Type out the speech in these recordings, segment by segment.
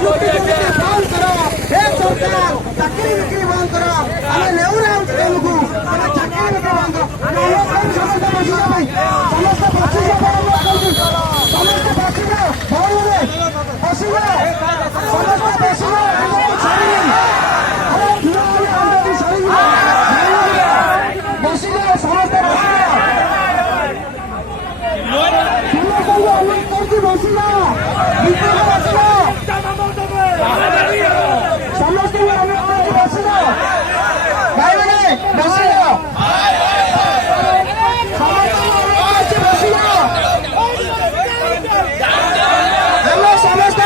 बंद करो सरकार चाकरी बिक्री बंद करो आम नेउरा तुमको चाकरी बिक्री बंद करो समस्त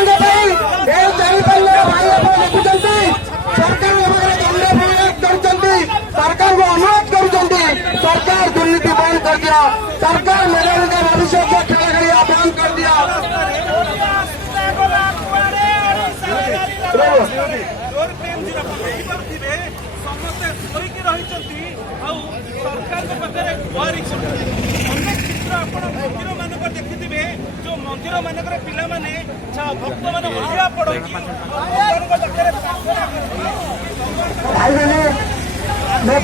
सरकार को अनुरोध कर सरकार दुर्नीति बंद कर दिया सरकार मेरे भविष्य को खेला खड़िया बंद कर दिया देखिए जो मंदिर मानक पिला भक्त मैंने पड़ोगी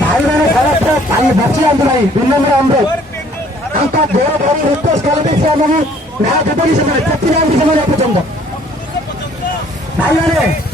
भाई मैंने समस्त भाई बची आंदो भाई विनम्र अनुरोध अंका जोर भरी रिक्वेस्ट करते से आमକୁ ନା ଦେବନି ସେମାନେ 4 पर्यंत ଭାଇ ମାନେ